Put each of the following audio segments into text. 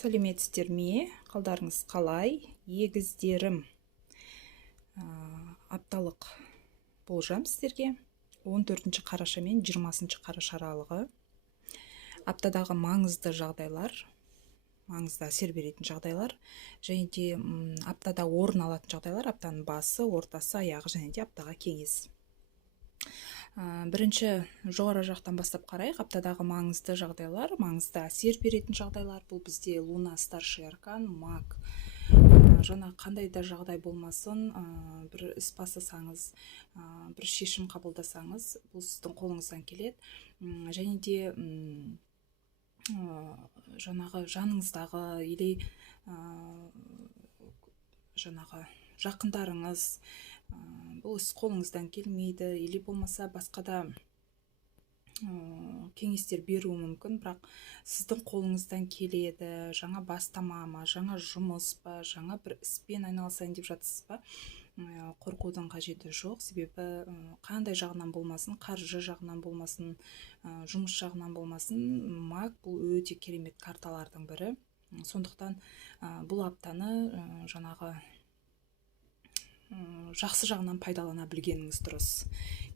Сәлеметсіздер ме? Қалдарыңыз қалай? Егіздерім. Апталық болжам сіздерге. 14 қараша мен 20 қараша аралығы. Аптадағы маңызды жағдайлар, маңызды әсер беретін жағдайлар, және де аптада орын алатын жағдайлар, аптаның басы, ортасы, аяғы және де аптаға кеңес. Бірінші жоғары жақтан бастап қарайық. Аптадағы маңызды жағдайлар, маңызды әсер беретін жағдайлар. Бұл бізде Луна, старший аркан, маг. Жаңа қандай да жағдай болмасын, бір іс бастасаңыз, бір шешім қабылдасаңыз, бұл сіздің қолыңыздан келеді. Және де жаңағы жаныңыздағы или жаңағы жақындарыңыз бұл іс қолыңыздан келмейді, или болмаса басқада кеңестер беруі мүмкін, бірақ сіздің қолыңыздан келеді. Жаңа бастама ма, жаңа жұмыс па, жаңа бір іспен айналысайын деп жатсыз ба? Қорқудың қажеті жоқ, себебі қандай жағынан болмасын, қаржы жағынан болмасын, жұмыс жағынан болмасын, маг бұл өте керемет карталардың бірі. Сондықтан бұл аптаны жаңағы жақсы жағынан пайдалана білгеніңіз дұрыс.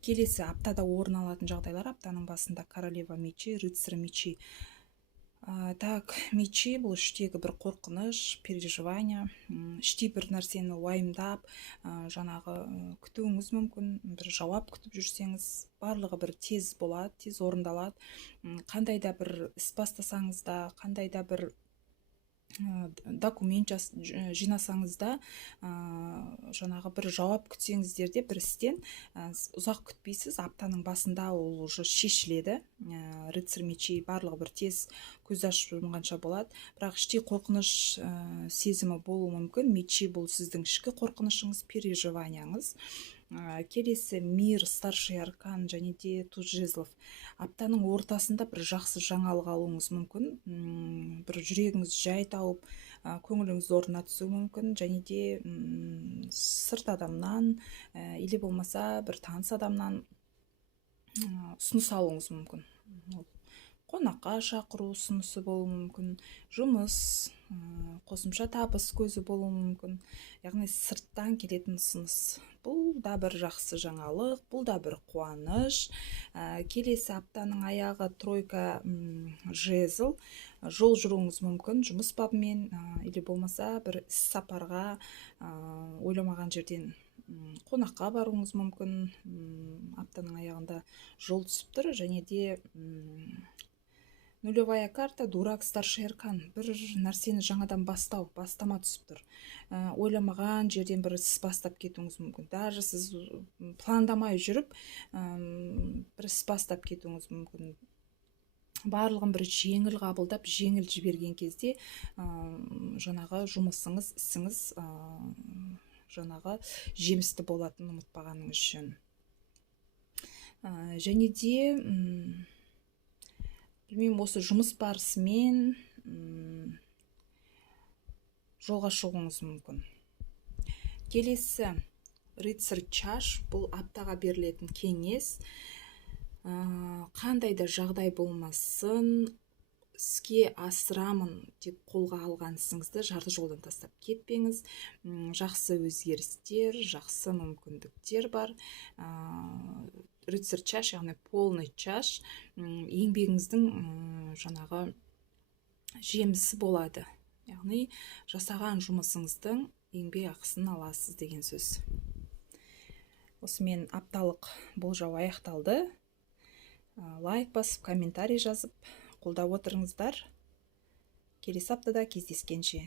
Келесі аптада орын алатын жағдайлар. Аптаның басында королева мечи, рыцарь мечи. Мечи бұл іштегі бір қорқыныш, переживания, іште бір нәрсені уайымдап, жаңағы күтуіңіз мүмкін, бір жауап күтіп жүрсеңіз, барлығы бір тез болады, тез орындалады. Қандай да бір іс бастасаңыз да, қандай да бір документ жинасаңыз да, жаңағы бір жауап күтсеңіздер де бір істен ұзақ күтпейсіз. Аптаның басында ол уже шешіледі. Рыцарь мечи барлығы бір тез көз ашып жұмғанша болады. Бірақ іште қорқыныш сезімі болуы мүмкін. Мечи бұл сіздің ішкі қорқынышыңыз, переживанияңыз. Келесі мир, старший аркан және де туз жезлов. Аптаның ортасында бір жақсы жаңалық алуыңыз мүмкін. Бір жүрегіңіз жай тауып, көңіліңіз орнына түсуі мүмкін. Және де сырт адамнан, или болмаса бір таныс адамнан ұсыныс алуыңыз мүмкін. Қонаққа шақыру ұсынысы болуы мүмкін. Жұмыс, қосымша табыс көзі болуы мүмкін. Яғни сырттан келетін ұсыныс. Бұл да бір жақсы жаңалық, бұл да бір қуаныш. Келесі аптаның аяғы тройка жезл. Жол жүруіңіз мүмкін, жұмыс бабымен, или болмаса бір іс сапарға, ойламаған жерден қонаққа баруыңыз мүмкін. Аптаның аяғында жол түсіп тұр. Және де нулевая карта, дурак, старший аркан. Бір нәрсені жаңадан бастама түсіп тұр. Ойламаған жерден бір іс бастап кетуіңіз мүмкін. Даже сіз пландамай жүріп, бір іс бастап кетуіңіз мүмкін. Барлығын бір жеңіл қабылдап, жеңіл жіберген кезде жаңағы жұмысыңыз, ісіңіз жаңағы жемісті болатынын ұмытпағаныңыз жөн. Және де білмеймін, осы жұмыс барысымен жолға шығуыңыз мүмкін. Келесі рыцарь чаш, бұл аптаға берілетін кеңес. Қандай да жағдай болмасын, іске асырамын деп қолға алған ісіңізді жарты жолдан тастап кетпеңіз. Жақсы өзгерістер, жақсы мүмкіндіктер бар. Рыцарь чаш, яғни полный чаш, еңбегіңіздің жаңағы жемісі болады. Яғни жасаған жұмысыңыздың еңбек ақысын аласыз деген сөз. Осымен апталық болжау аяқталды. Лайк басып, комментарий жазып қолдап отырыңыздар. Келесі аптада кездескенше.